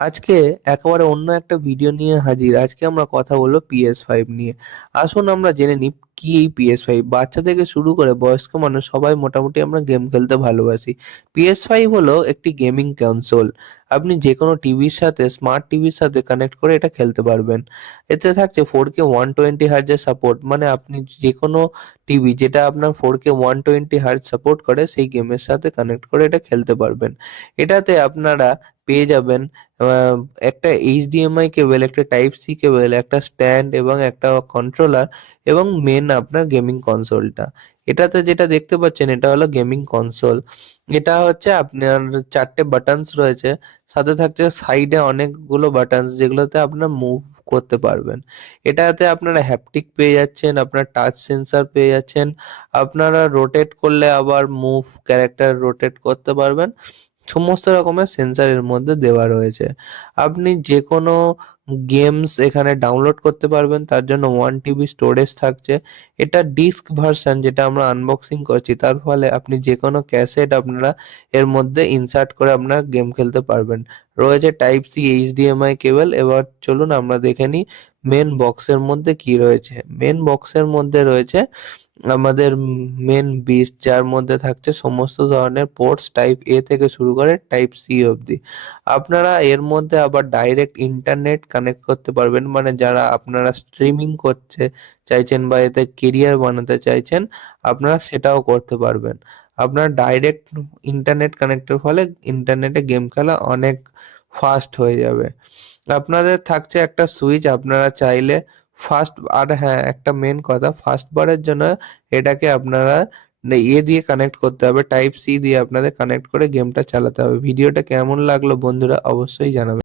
আজকে একেবারে অন্য একটা ভিডিও নিয়ে হাজির। আজকে আমরা কথা বলবো PS5 নিয়ে। আসুন আমরা জেনে নিই কি এই PS5। বাচ্চা থেকে শুরু করে বয়স্ক মানুষ সবাই মোটামুটি আমরা গেম খেলতে ভালোবাসি। PS5 হলো একটি গেমিং কনসোল। আপনি যেকোনো টিভির সাথে স্মার্ট টিভির সাথে কানেক্ট করে এটা খেলতে পারবেন। এতে থাকছে 4K 120 হার্টজের সাপোর্ট, মানে আপনি যেকোনো টিভি যেটা আপনার 4K 120 হার্টজ সাপোর্ট করে সেই গেমের সাথে কানেক্ট করে এটা খেলতে পারবেন। এটাতে আপনারা পেয়ে যাবেন আহ, একটা HDMI কেবল, একটা টাইপ সি কেবল, একটা স্ট্যান্ড এবং একটা কন্ট্রোলার এবং মেন আপনার গেমিং কনসোলটা। এটাতে যেটা দেখতে পাচ্ছেন এটা হলো গেমিং কনসোল। এটা হচ্ছে আপনার 4টে বাটনস রয়েছে, সাথে থাকছে সাইডে অনেকগুলো বাটনস যেগুলোতে আপনার মুভ করতে পারবেন। এটাতে আপনারা হ্যাপটিক পেয়ে যাচ্ছেন, আপনার টাচ সেন্সর পেয়ে যাচ্ছেন, আপনারা রোটেট করলে আবার মুভ ক্যারেক্টার রোটেট করতে পারবেন। সমস্ত রকমের সেন্সর এর মধ্যে দেওয়া রয়েছে। আপনি যেকোনো গেমস এখানে ডাউনলোড করতে পারবেন, তার জন্য 1 TB স্টোরেজ থাকছে। এটা ডিস্ক ভার্সন যেটা আমরা আনবক্সিং করছি, তার ফলে আপনি যেকোনো ক্যাসেট আপনারা এর মধ্যে ইনসার্ট করে আপনারা গেম খেলতে পারবেন। রয়েছে টাইপ সি HDMI কেবল। এবার চলুন আমরা দেখে নিই মেন বক্সের মধ্যে কি রয়েছে। মেন বক্সের মধ্যে রয়েছে আমাদের মেন বিস্ট, যার মধ্যে থাকছে সমস্ত ধরনের পোর্টস টাইপ এ থেকে শুরু করে টাইপ সি অবধি। আপনারা এর মধ্যে আবার ডাইরেক্ট ইন্টারনেট কানেক্ট করতে পারবেন, মানে যারা আপনারা স্ট্রিমিং করতে চাইছেন বা এতে কেরিয়ার বানাতে চাইছেন আপনারা সেটাও করতে পারবেন। আপনার ডাইরেক্ট ইন্টারনেট কানেক্টের ফলে ইন্টারনেটে গেম খেলা অনেক ফাস্ট হয়ে যাবে। আপনাদের থাকছে একটা সুইচ, আপনারা চাইলে ফার্স্ট, আর হ্যাঁ একটা মেন কথা, ফার্স্ট বারের জন্য এটাকে আপনারা দিয়ে কানেক্ট করতে হবে, টাইপ সি দিয়ে আপনাদের কানেক্ট করে গেমটা চালাতে হবে। ভিডিওটা কেমন লাগলো বন্ধুরা অবশ্যই জানাবেন।